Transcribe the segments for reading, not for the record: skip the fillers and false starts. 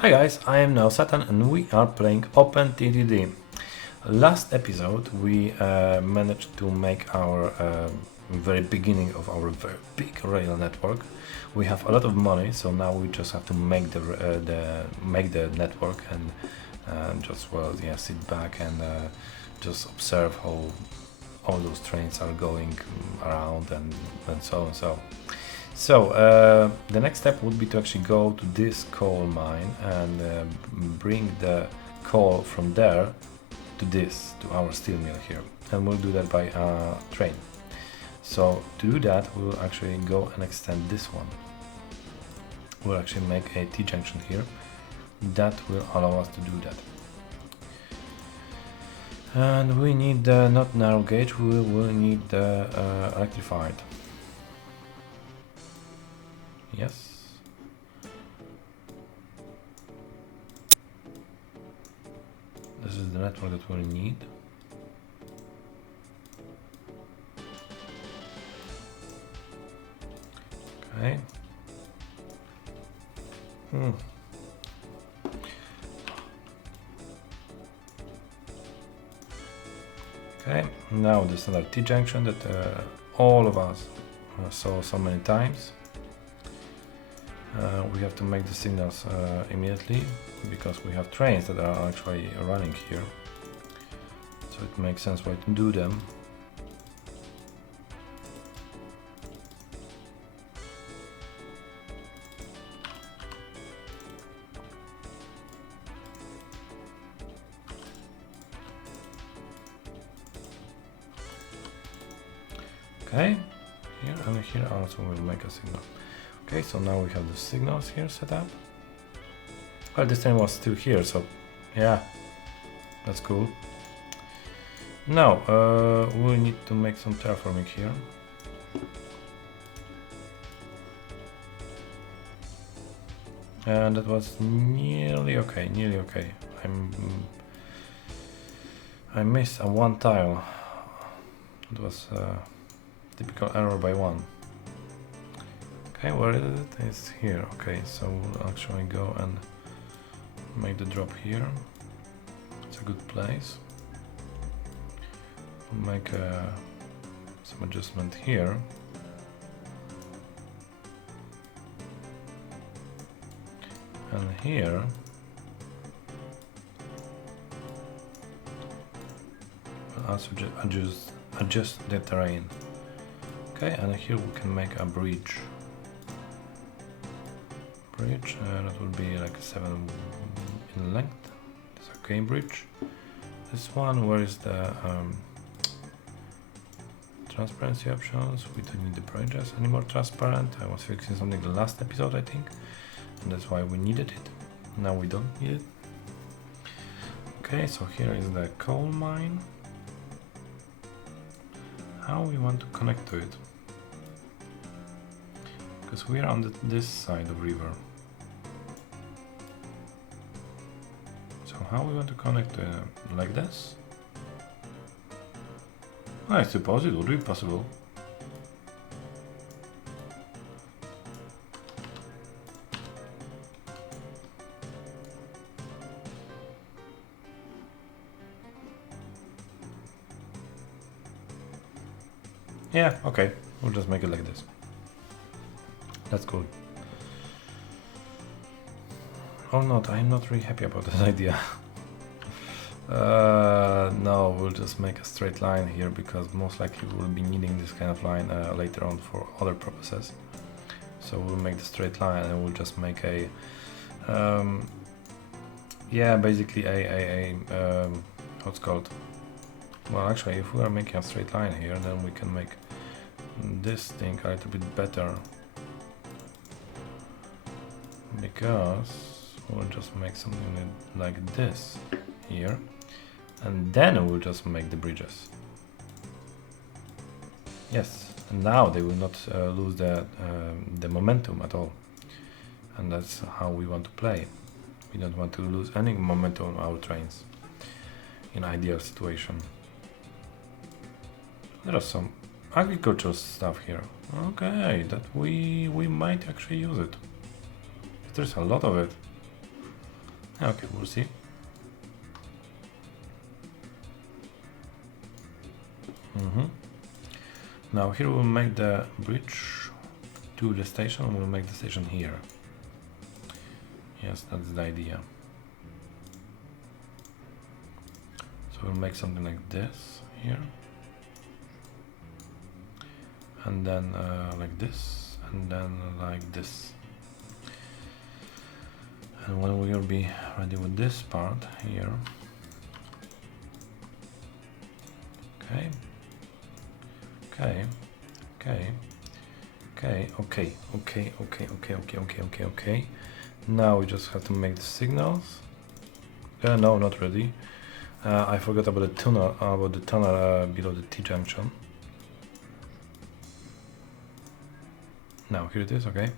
Hi guys, I am now Satan and we are playing OpenTTD. Last episode we managed to make our very beginning of our very big rail network. We have a lot of money, so now we just have to make the network and just sit back and just observe how all those trains are going around and so on. So the next step would be to actually go to this coal mine and bring the coal from there to our steel mill here, and we'll do that by train. So to do that, we'll actually go and extend this one. We'll actually make a T-junction here. That will allow us to do that. And we need not narrow gauge, we will need the electrified. Yes. This is the network that we'll need. Okay. Okay, now this is another T-junction that all of us saw so many times. We have to make the signals immediately because we have trains that are actually running here, so it makes sense why to do them. Okay, here and here also we'll make a signal. Okay, so now we have the signals here set up. Well, this train was still here, so yeah, that's cool. Now, we need to make some terraforming here. And that was nearly okay, I missed a one tile. It was typical error by one. Okay, where is it? It's here. Okay, so we'll actually go and make the drop here. It's a good place. We'll make some adjustment here. And here we'll also adjust the terrain. Okay, and here we can make a bridge. That will be like 7 in length. It's a cane bridge. This one, where is the transparency options? We don't need the bridges anymore transparent. I was fixing something the last episode, I think, and that's why we needed it. Now we don't need it. Okay, so here is the coal mine. How we want to connect to it? Because we are on this side of river. So how we want to connect like this? I suppose it would be possible. Yeah, okay, we'll just make it like this. That's cool. Or not, I'm not really happy about this idea. No, we'll just make a straight line here because most likely we'll be needing this kind of line later on for other purposes. So we'll make the straight line and we'll just make a yeah, basically a what's called, well, actually if we are making a straight line here, then we can make this thing a little bit better, because we'll just make something like this here, and then we'll just make the bridges. Yes, and now they will not lose the momentum at all, and that's how we want to play. We don't want to lose any momentum on our trains in ideal situation. There are some agricultural stuff here. Okay, that we might actually use it. There's a lot of it. Okay, we'll see. Now here we'll make the bridge to the station. We'll make the station here. Yes, that's the idea. So we'll make something like this here. And then like this, and then like this. And when we will be ready with this part here, okay, okay, okay, okay, okay, okay, okay, okay, okay, okay, okay. Now we just have to make the signals. No, not ready. I forgot about the tunnel, below the T junction. Now here it is. Okay.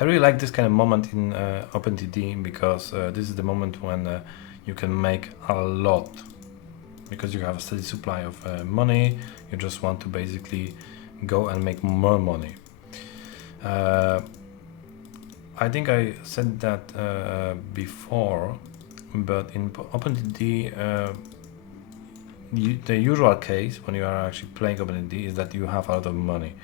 I really like this kind of moment in OpenTTD because this is the moment when you can make a lot, because you have a steady supply of money. You just want to basically go and make more money. I think I said that before, but in OpenTTD, the usual case when you are actually playing OpenTTD is that you have a lot of money,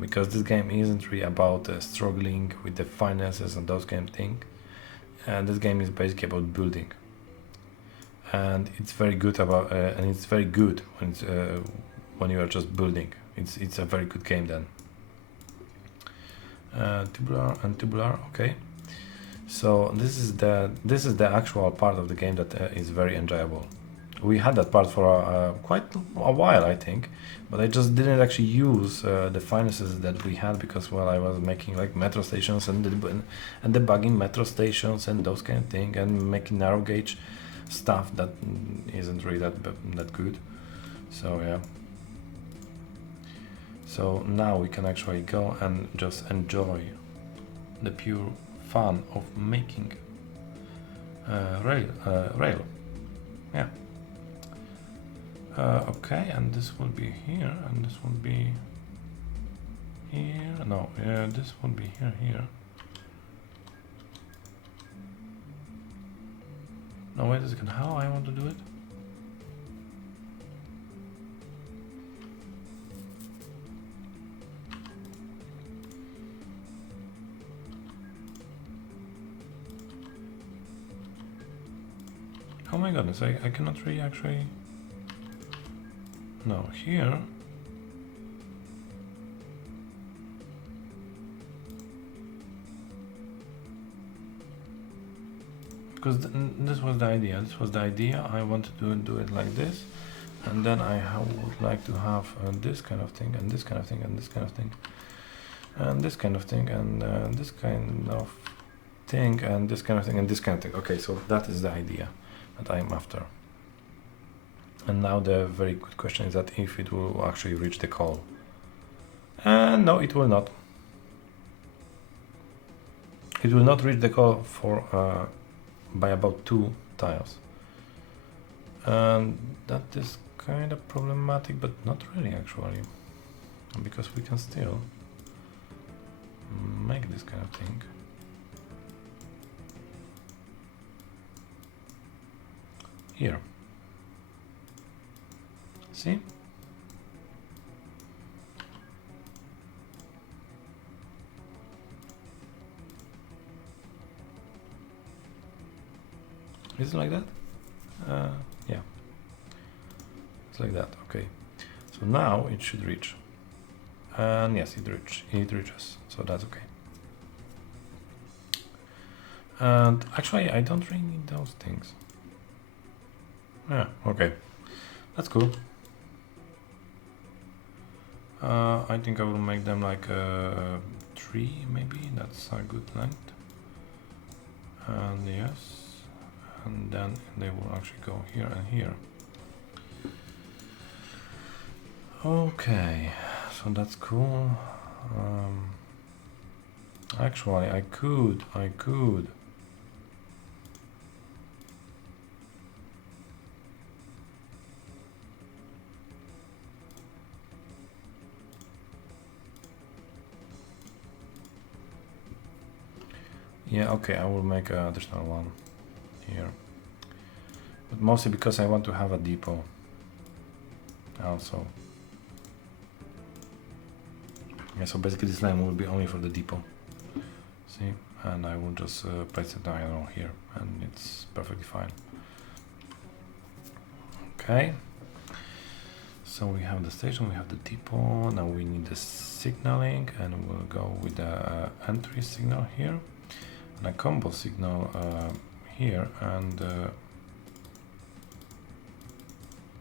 because this game isn't really about struggling with the finances and those kind of things. And this game is basically about building, and it's very good about and it's very good when it's, when you are just building. It's a very good game then. Tubular and tubular. Okay, so this is the actual part of the game that is very enjoyable. We had that part for quite a while, I think, but I just didn't actually use the finances that we had, because, well, I was making like metro stations and debugging metro stations and those kind of thing, and making narrow gauge stuff that isn't really that good. So yeah. So now we can actually go and just enjoy the pure fun of making rail. Yeah. Okay, and this will be here, and this will be here. No, this will be here. No, wait a second. How I want to do it? Oh my goodness, I cannot really actually. No, here. Because this was the idea. I wanted to do it like this, and then I would like to have this kind of thing, and this kind of thing, and this kind of thing, and this kind of thing, and this kind of thing, and this kind of thing, and this kind of thing. Okay, so that is the idea that I'm after. And now the very good question is that if it will actually reach the call. And no, it will not. It will not reach the call for by about 2 tiles. And that is kind of problematic, but not really actually, because we can still make this kind of thing. Here. See? Is it like that? Yeah. It's like that, okay. So now it should reach. And yes, it reaches, so that's okay. And actually, I don't really need those things. Yeah, okay. That's cool. I think I will make them like 3, maybe. That's a good length. And yes. And then they will actually go here and here. Okay, so that's cool. Actually, I could. Yeah, okay, I will make an additional one here, but mostly because I want to have a depot also. Yeah, so basically this line will be only for the depot. See, and I will just place it, I don't know, here, and it's perfectly fine. Okay, so we have the station, we have the depot. Now we need the signaling, and we'll go with the entry signal here, and a combo signal here, and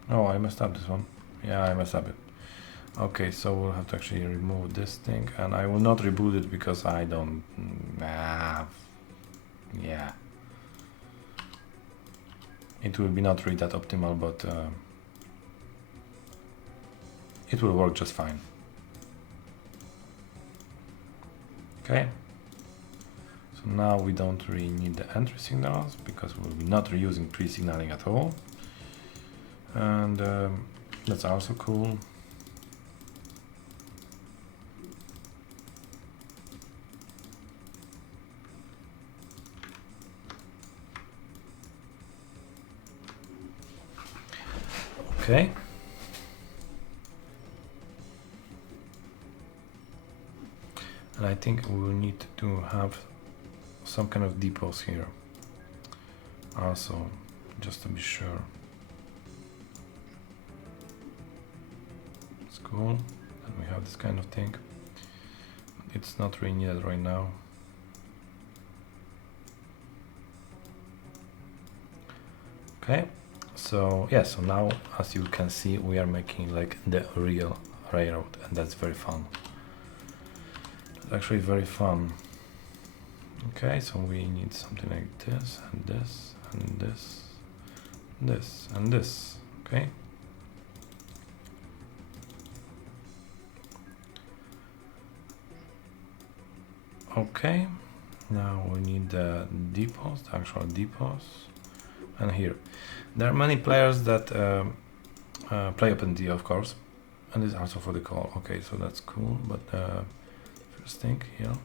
oh, I messed up this one. Yeah, I messed up it. Okay, so we'll have to actually remove this thing, and I will not reboot it because I don't yeah, it will be not really that optimal, but it will work just fine. Okay, so now we don't really need the entry signals because we'll be not reusing pre-signaling at all, and that's also cool. Okay. And I think we will need to have some kind of depots here also, just to be sure. It's cool. And we have this kind of thing. It's not really needed right now. Okay. So yeah, so now as you can see, we are making like the real railroad, and that's very fun. It's actually very fun. Okay, so we need something like this and this and this, this and this. Okay. Okay. Now we need the depots, the actual depots, and here. There are many players that play OpenTTD, of course, and this is also for the call. Okay, so that's cool, but first thing here,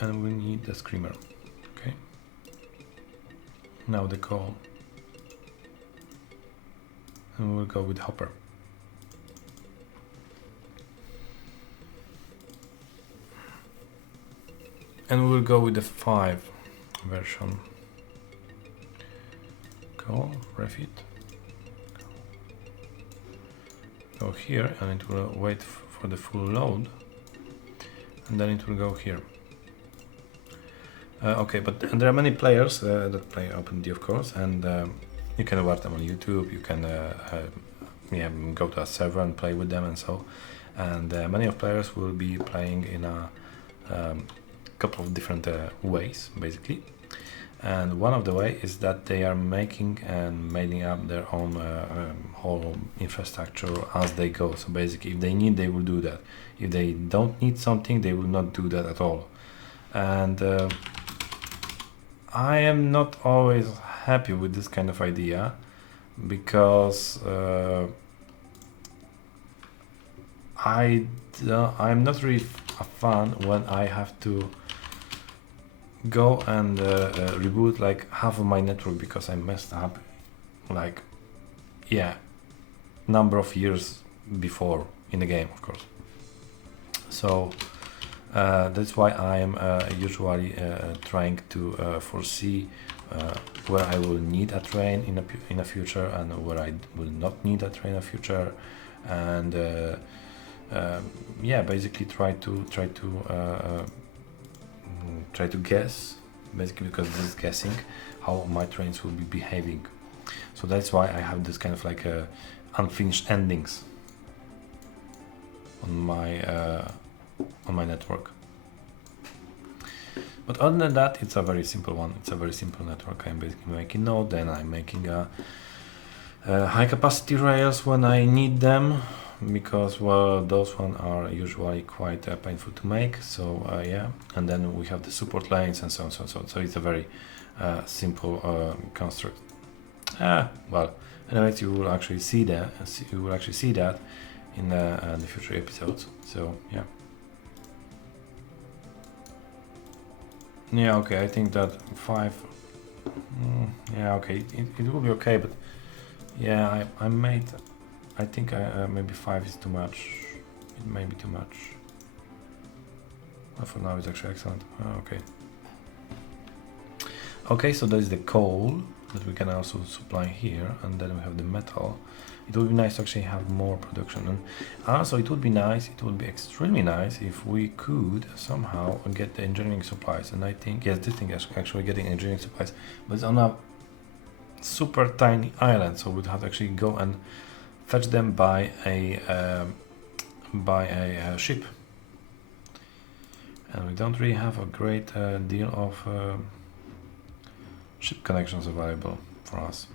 and we need the screamer. Okay, now the call, and we'll go with hopper. And we'll go with the 5 version. Call, refit. Go here, and it will wait for the full load, and then it will go here. Okay, but there are many players that play OpenTTD, of course, and you can watch them on YouTube. You can go to a server and play with them, and so. And many of players will be playing in a couple of different ways, basically. And one of the way is that they are making and making up their own whole infrastructure as they go. So basically, if they need, they will do that. If they don't need something, they will not do that at all. And I am not always happy with this kind of idea, because I'm not really a fan when I have to go and reboot like half of my network because I messed up, like, yeah, number of years before in the game, of course. So that's why I am usually trying to foresee where I will need a train in the future, and where I will not need a train in the future, and yeah, basically try to guess, basically, because this is guessing how my trains will be behaving. So that's why I have this kind of like unfinished endings on my network. But other than that, it's a very simple one. It's a very simple network. I'm basically making node, then I'm making high capacity rails when I need them, because, well, those ones are usually quite painful to make. So yeah, and then we have the support lanes and so on, so it's a very simple construct. Well, anyways, you will actually see that. You will actually see that in the future episodes. So yeah. Yeah, okay, I think that 5. Yeah, okay, it will be okay, but yeah, I made. I think maybe 5 is too much. It may be too much. Well, for now, it's actually excellent. Okay. Okay, so that is the coal that we can also supply here, and then we have the metal. It would be nice to actually have more production, and also it would be nice, it would be extremely nice if we could somehow get the engineering supplies. And I think, yes, this thing is actually getting engineering supplies, but it's on a super tiny island, so we'd have to actually go and fetch them by a ship, and we don't really have a great deal of ship connections available for us.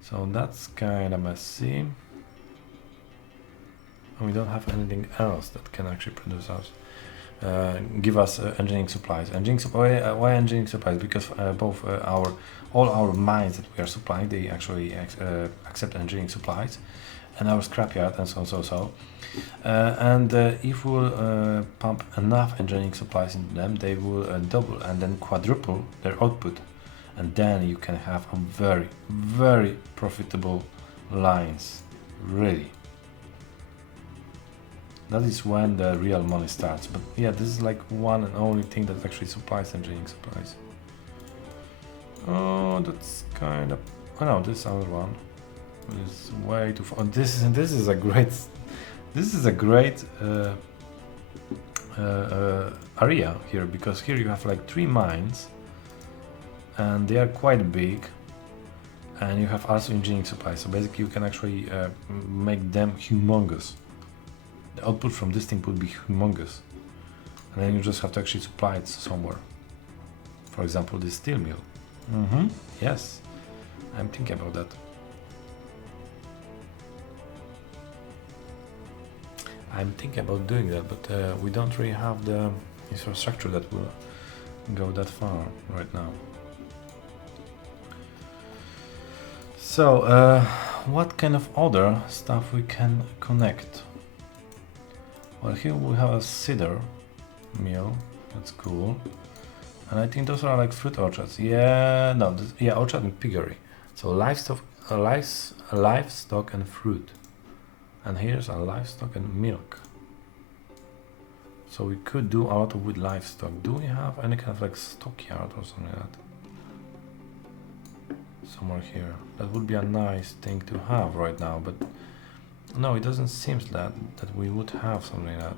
So that's kind of messy. And we don't have anything else that can actually produce us, give us engineering supplies. Why engineering supplies? Because all our mines that we are supplying, they actually accept engineering supplies, and our scrapyard and so. And if we'll pump enough engineering supplies into them, they will double and then quadruple their output, and then you can have a very, very profitable lines. Really, that is when the real money starts. But yeah, this is like one and only thing that actually supplies engineering supplies. Oh, that's kind of. Oh no, this other one is way too far. This is a great. This is a great area here, because here you have like 3 mines, and they are quite big, and you have also engineering supplies. So basically, you can actually make them humongous. The output from this thing would be humongous, and then you just have to actually supply it somewhere. For example, this steel mill. Yes, I'm thinking about that. I'm thinking about doing that, but we don't really have the infrastructure that will go that far right now. So, what kind of other stuff we can connect? Well, here we have a cedar mill. That's cool. And I think those are like fruit orchards. Yeah, no, orchard and piggery. So livestock and fruit. And here's a livestock and milk. So we could do a lot with livestock. Do we have any kind of like stockyard or something like that? Somewhere here. That would be a nice thing to have right now, but no, it doesn't seem that we would have something like that.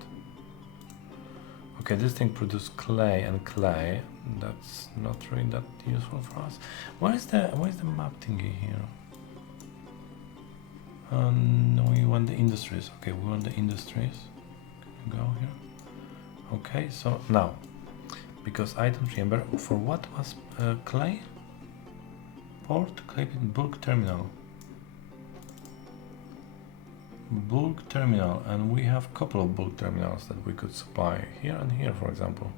Okay, this thing produces clay and clay. That's not really that useful for us. Where is the map thingy here? No, we want the industries. Okay, we want the industries. Can we go here? Okay, so now, because I don't remember, for what was clay? Port, clay, bulk terminal. Bulk terminal, and we have a couple of bulk terminals that we could supply here and here, for example.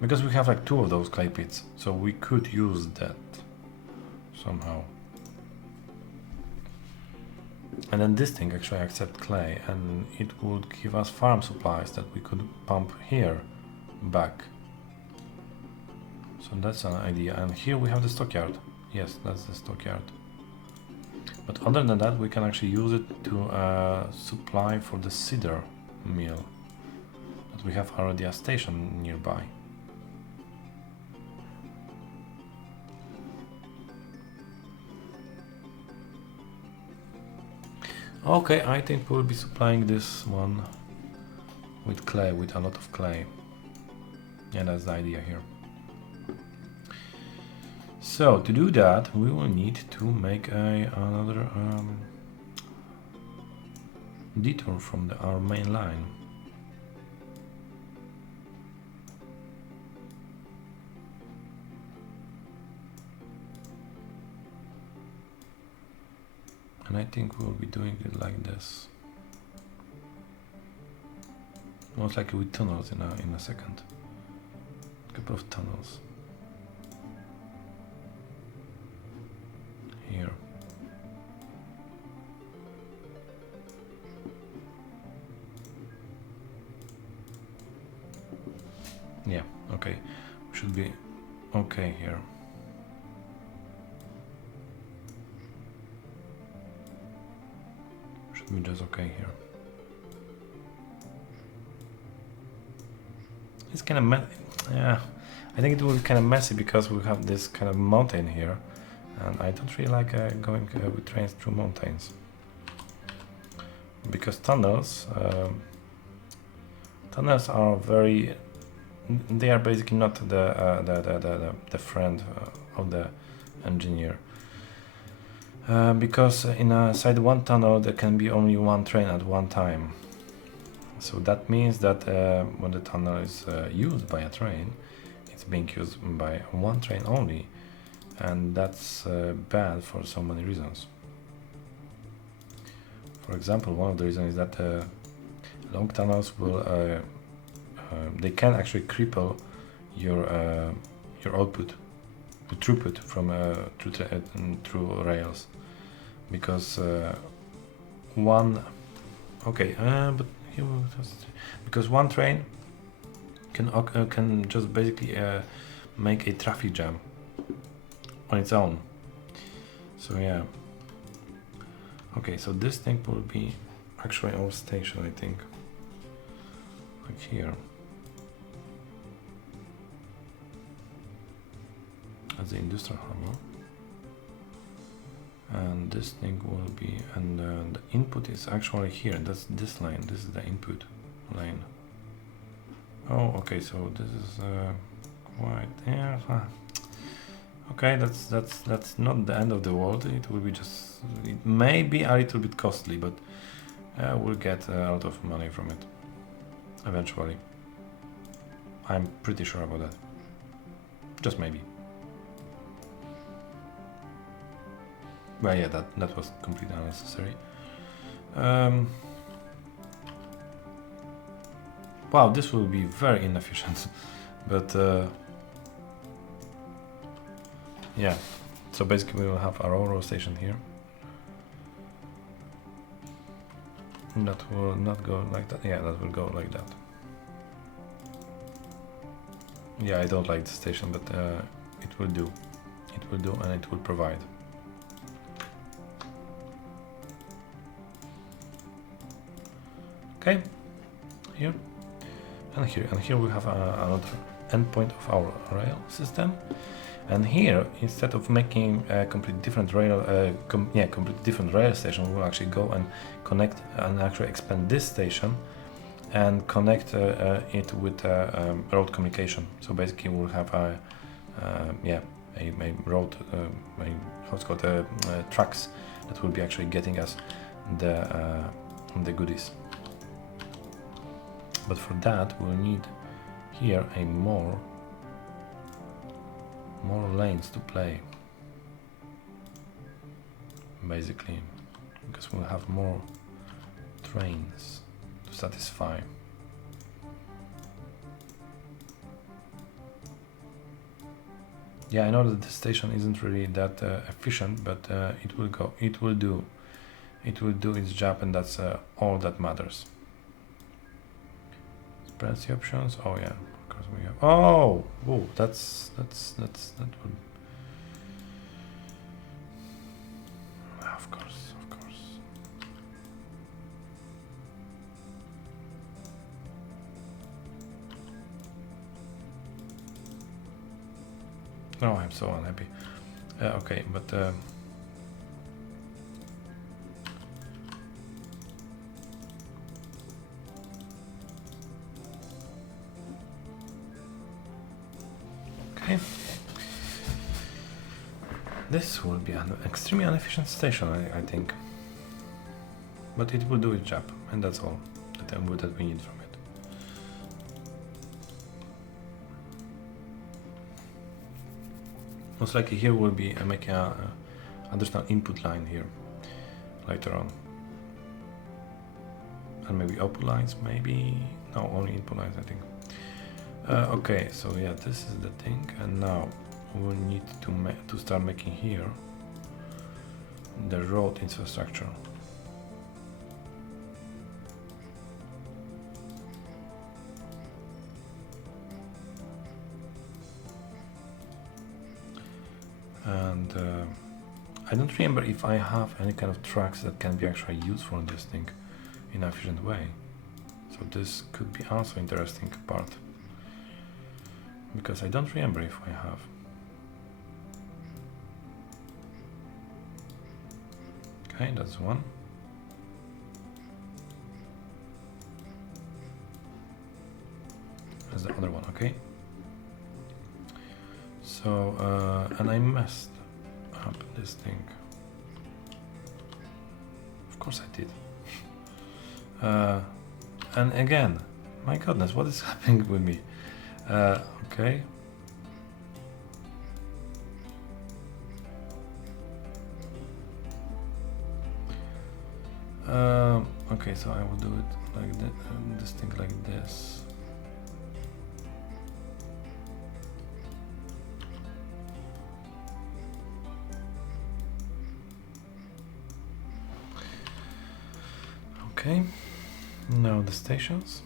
Because we have like 2 of those clay pits, so we could use that somehow. And then this thing actually accepts clay, and it would give us farm supplies that we could pump here back. So that's an idea. And here we have the stockyard. Yes, that's the stockyard. But other than that, we can actually use it to supply for the cedar mill. But we have already a station nearby. Okay, I think we'll be supplying this one with clay, with a lot of clay. Yeah, that's the idea here. So to do that, we will need to make another detour from our main line. And I think we'll be doing it like this. Most likely with tunnels in a second. A couple of tunnels. Here. Yeah, okay. Should be okay here. Should be just okay here. It's kind of messy. Yeah, I think it will be kind of messy because we have this kind of mountain here, and I don't really like going with trains through mountains. Because tunnels are very. They are basically not the friend of the engineer. Because inside one tunnel there can be only one train at one time. So that means that when the tunnel is used by a train, it's being used by one train only, and that's bad for so many reasons. For example, one of the reasons is that long tunnels will they can actually cripple your output, the throughput from through rails, because because one train can just basically make a traffic jam on its own. So yeah. Okay, so this thing will be actually our station, I think. Like here. As the industrial harbor. And this thing will be, and the input is actually here. That's this line. This is the input line. Oh, okay. So this is quite there. Okay, that's not the end of the world. It will be just. It may be a little bit costly, but we'll get a lot of money from it eventually. I'm pretty sure about that. Just maybe. Well, yeah, that was completely unnecessary. Wow, this will be very inefficient, but yeah. So basically, we will have a railroad station here. That will not go like that. Yeah, that will go like that. Yeah, I don't like the station, but it will do. It will do, and it will provide. Okay, here and here we have another endpoint of our rail system, and here instead of making a completely different rail, completely different rail station, we will actually go and connect and actually expand this station and connect it with road communication. So basically, we'll have a road, what's called trucks that will be actually getting us the goodies. But for that, we'll need here a more lanes to play, basically, because we'll have more trains to satisfy. Yeah, I know that the station isn't really that efficient, but it will go. It will do its job, and that's all that matters. Press the options. Oh yeah, because we have. Oh, whoa, that would. Of course. Oh, I'm so unhappy. Okay, but. This will be an extremely inefficient station, I think. But it will do its job, and that's all that we need from it. Most likely here we'll be making a additional input line here later on. And maybe output lines, maybe? No, only input lines, I think. Okay, so yeah, this is the thing, and now we need to start making here the road infrastructure. And I don't remember if I have any kind of tracks that can be actually used for this thing in an efficient way. So this could be also interesting part, because I don't remember if I have. Okay, that's one. That's the other one, okay. So, and I messed up this thing. Of course I did. And again, my goodness, what is happening with me? Okay. Okay, so I will do it like that, this thing like this. Okay, now the stations.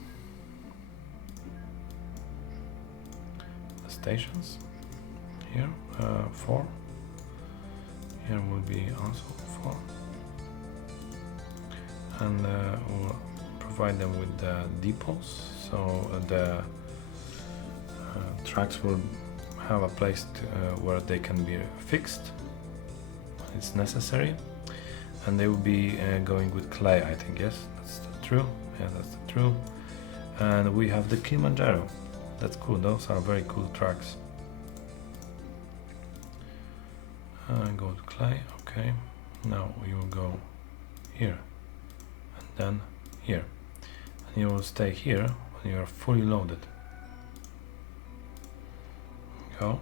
The stations here, 4. Here will be also 4. And we'll provide them with the depots, so the tracks will have a place where they can be fixed when it's necessary, and they will be going with clay, I think. Yes, that's true. Yeah, that's true. And we have the Kilimanjaro. That's cool. Those are very cool tracks. Go to clay. Okay, now we will go here, then here, and you will stay here when you are fully loaded. Go,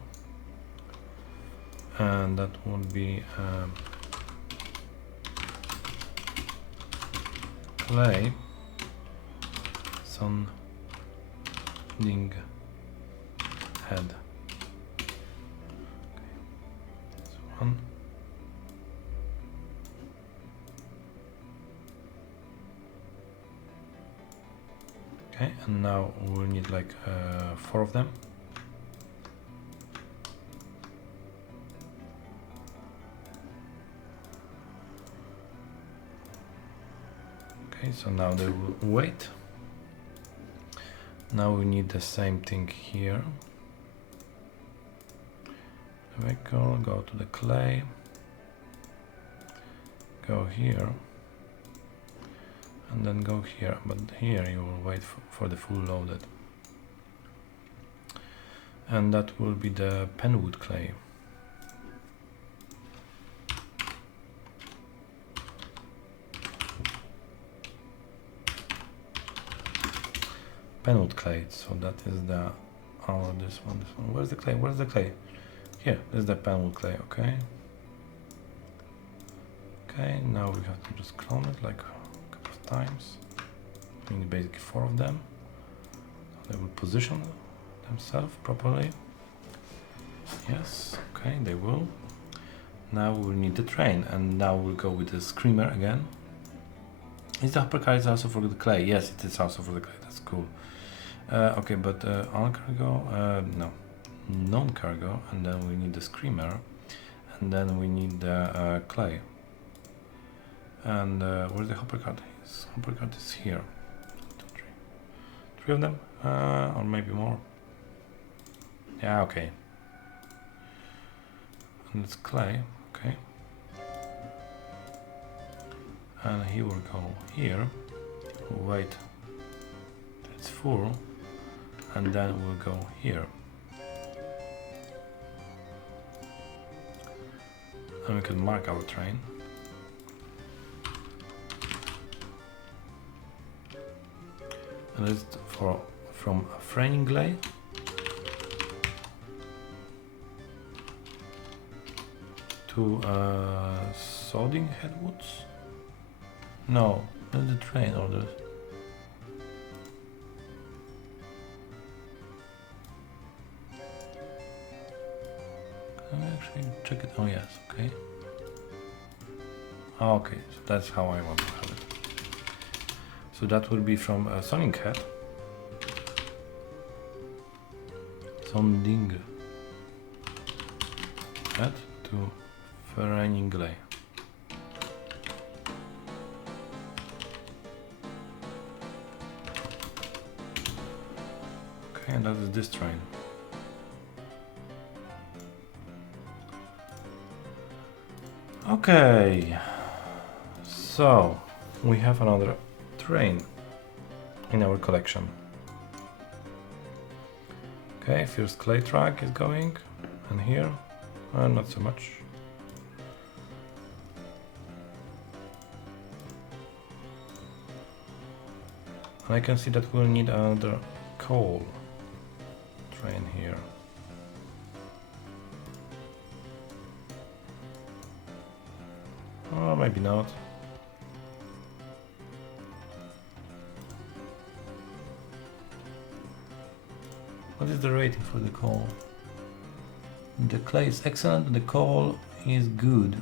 and that will be clay sounding head. Okay. This one. Okay, and now we'll need like 4 of them. Okay, so now they will wait. Now we need the same thing here. Vehicle, go to the clay, go here, and then go here, but here you will wait for the full loaded. And that will be the penwood clay. Penwood clay, so that is the, oh, this one, where's the clay, where's the clay? Here, this is the penwood clay, okay. Okay, now we have to just clone it like a couple of times. We need basically 4 of them. They will position themselves properly. Yes, okay, they will. Now we will need the train, and now we'll go with the screamer again. Is the hopper car is also for the clay? Yes, it is also for the clay, that's cool. Okay, but on cargo, no. Non-cargo, and then we need the screamer, and then we need the clay. And where's the hopper cart? His hopper cart is here. 2, 3. 3 of them, or maybe more. Yeah, okay. And it's clay, okay. And he will go here. Wait, it's full, and then we'll go here. And we can mark our train. And it's from Franingley to Sodding Headwoods. No, that's the train orders. Can I actually check it? Oh yes, okay. Oh, okay, so that's how I want to have it. So that will be from Sodding Head. Sodding Head to to Fereningle. Okay, and that is this train. Okay, so we have another train in our collection. Okay, first clay track is going, and here, not so much. And I can see that we'll need another coal train here. Or maybe not. What is the rating for the coal? The clay is excellent, the coal is good.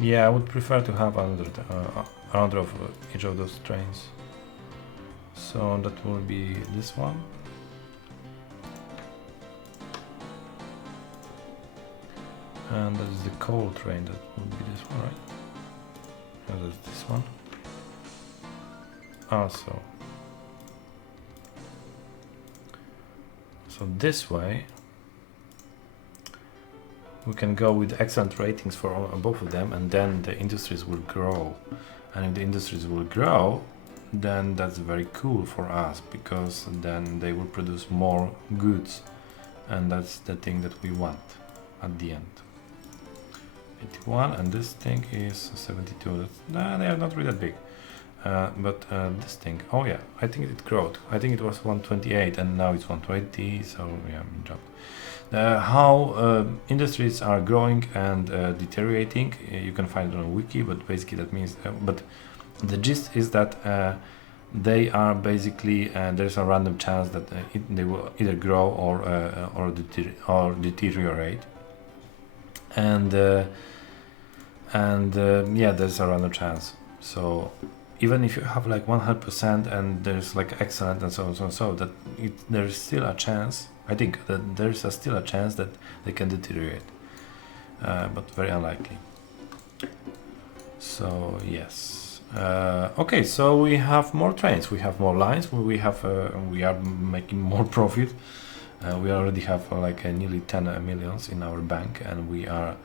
Yeah, I would prefer to have another of each of those trains. So that will be this one. And that is the coal train, that would be this one, right? And that's this one. Also. So this way we can go with excellent ratings for both of them, and then the industries will grow. And if the industries will grow, then that's very cool for us, because then they will produce more goods, and that's the thing that we want at the end. 81, and this thing is 72. They are not really that big. But this thing, oh yeah, I think it growed. I think it was 128 and now it's 120, so yeah, dropped. How industries are growing and deteriorating, you can find it on a wiki, but basically that means, but the gist is that they are basically, there's a random chance that they will either grow or deteriorate. And yeah, there's a random chance. So even if you have like 100% and there's like excellent and so on and so, that there's still a chance. I think that there's still a chance that they can deteriorate, but very unlikely. So yes. Okay, so we have more trains, we have more lines, we are making more profit. We already have like nearly 10 millions in our bank, and we are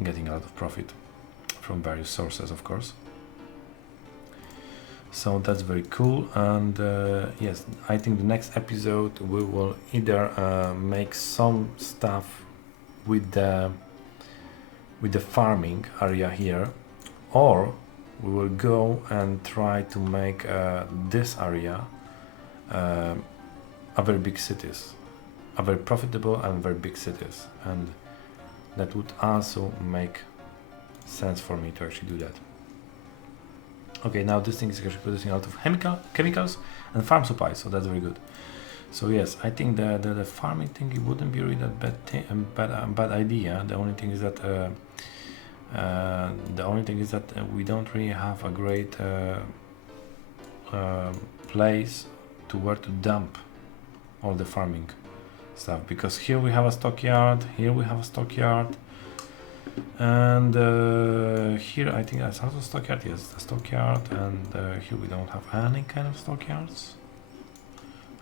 getting a lot of profit from various sources, of course. So that's very cool. And yes, I think the next episode we will either make some stuff with the farming area here, or we will go and try to make this area a very big cities, a very profitable and very big cities, and that would also make sense for me to actually do that. Okay, now this thing is actually producing a lot of chemicals and farm supplies, so that's very good. So yes, I think the farming thing, it wouldn't be really that bad idea. The only thing is that we don't really have a great place to where to dump all the farming stuff, because here we have a stockyard, here we have a stockyard, and here I think that's also stockyard. Yes, the stockyard, and here we don't have any kind of stockyards.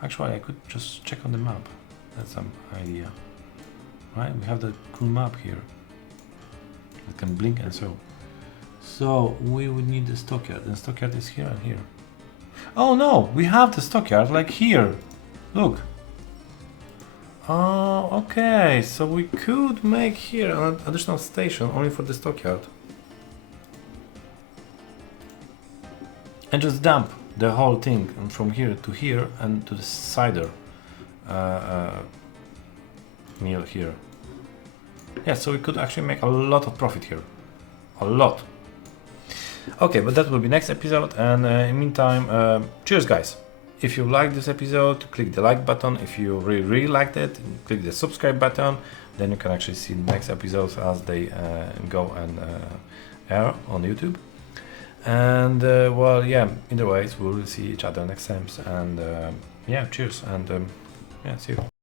Actually, I could just check on the map. That's some idea, right? We have the cool map here. It can blink and so. So we would need the stockyard. The stockyard is here and here. Oh no, we have the stockyard like here. Look. Oh, okay. So we could make here an additional station only for the stockyard. And just dump the whole thing from here to here and to the cider mill here. Yeah, so we could actually make a lot of profit here. A lot. Okay, but that will be next episode, and in the meantime, cheers guys! If you like this episode, click the like button. If you really liked it, click the subscribe button. Then you can actually see the next episodes as they go and air on YouTube. And well, yeah, either ways, we'll see each other next time. And yeah, cheers, and yeah, see you.